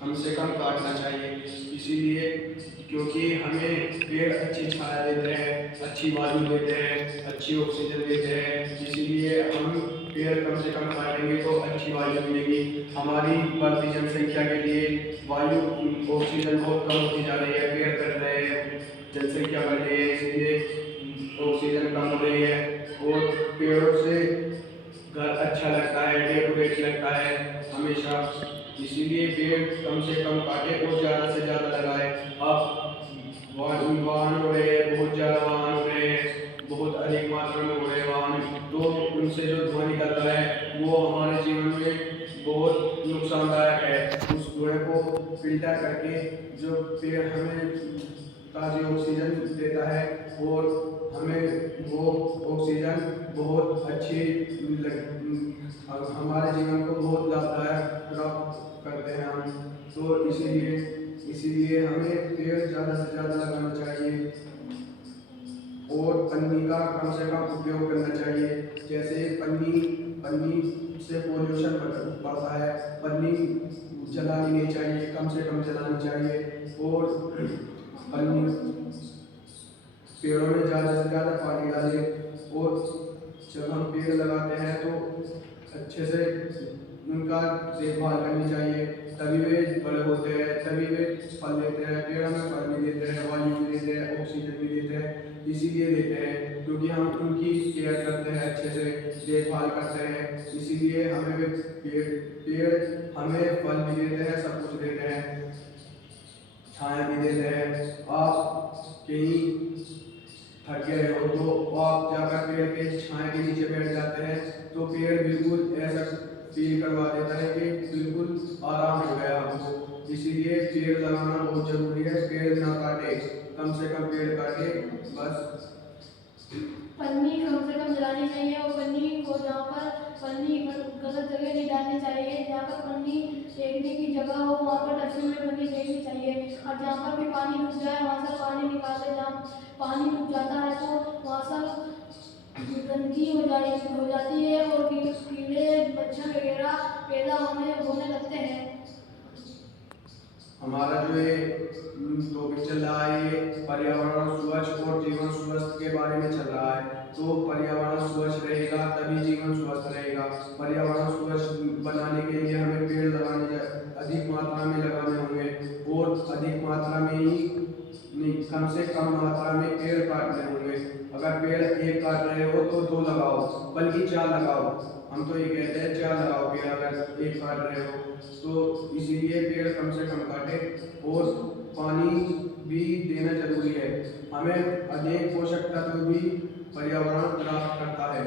कम से कम काटना चाहिए। इसीलिए क्योंकि हमें पेड़ अच्छी छाया देते हैं, अच्छी वायु देते हैं, अच्छी ऑक्सीजन देते हैं। इसीलिए हम पेड़ कम से कम काटेंगे तो अच्छी वायु मिलेगी। हमारी बढ़ती जनसंख्या के लिए वायु ऑक्सीजन बहुत कम होती जा रही है, पेड़ कट रहे हैं, जनसंख्या बढ़ रही है, इसलिए ऑक्सीजन कम हो रही है। और पेड़ों से घर अच्छा लगता है, डेकोरेट लगता है हमेशा। इसीलिए पेड़ कम से कम काटे और ज़्यादा से ज़्यादा लगाए। अब वाहन हो रहे हैं, बहुत ज़्यादा वाहन हो रहे हैं, बहुत अधिक मात्रा में हो रहे हैं वाहन, तो उनसे जो धुआं निकल रहा है वो हमारे जीवन में बहुत नुकसानदायक है। उस धुएं को फिल्टर करके जो पेड़ हमें ताज़ी ऑक्सीजन देता है और हमें वो ऑक्सीजन बहुत अच्छी हमारे जीवन को बहुत लाभदायक प्राप्त करते हैं हम। तो इसीलिए हमें पेड़ ज़्यादा से ज़्यादा लगाना चाहिए और पन्नी का कम से कम उपयोग करना चाहिए। जैसे पन्नी से पोल्यूशन बढ़ता है, पन्नी जलानी नहीं चाहिए, कम से कम जलानी चाहिए। और पन्नी पेड़ों में ज़्यादा से ज़्यादा पानी डालें और जब हम पेड़ लगाते हैं तो अच्छे से उनका देखभाल करनी चाहिए, तभी वे बड़े होते हैं, तभी वे फल देते हैं। पेड़ हमें फल भी देते हैं, वायु भी देते हैं, ऑक्सीजन भी देते हैं। इसीलिए देते हैं क्योंकि हम उनकी केयर करते हैं, अच्छे से देखभाल करते हैं। इसीलिए हमें वे पेड़ हमें फल भी देते हैं, सब कुछ देते हैं, छाया भी देते हैं। आप कहीं थक गए हो तो आप जाकर पेड़ के छाया के नीचे बैठ जाते हैं तो पेड़ बिल्कुल ऐसा फील करवा देता है कि बिल्कुल आराम हो गया आपको। इसीलिए पेड़ लगाना बहुत जरूरी है। पेड़ ना काटे, कम से कम पेड़ काटे बस। पन्नी कम से कम जलानी चाहिए और पन्नी को जहाँ पर पन्नी गलत जगह नहीं डालनी चाहिए। जहाँ पर पन्नी फेंकने की जगह हो वहाँ पर डस्टबिन में पन्नी फेंकनी चाहिए। और जहाँ पर भी पानी रुक जाए वहाँ से पानी निकाल दे। जहाँ पानी रुक जाता है तो वहाँ से गंदगी हो जाती है और कीड़े मच्छर वगैरह पैदा होने लगते हैं। हमारा जो ये टॉपिक चल रहा है ये पर्यावरण स्वच्छ और जीवन स्वस्थ के बारे में चल रहा है। तो पर्यावरण स्वच्छ रहेगा तभी जीवन स्वस्थ रहेगा। पर्यावरण स्वच्छ बनाने के लिए हमें पेड़ अधिक मात्रा में लगाने होंगे और अधिक मात्रा में ही नहीं, कम से कम मात्रा में पेड़ काटने होंगे। अगर पेड़ एक काट रहे हो तो 2 लगाओ, बल्कि 4 लगाओ। हम तो ये कहते हैं 4 लगाओ पेड़ अगर एक काट रहे हो तो। इसीलिए पेड़ कम से कम काटे और पानी भी देना जरूरी है। हमें अनेक पोषक तत्व भी पर्यावरण प्राप्त करता है।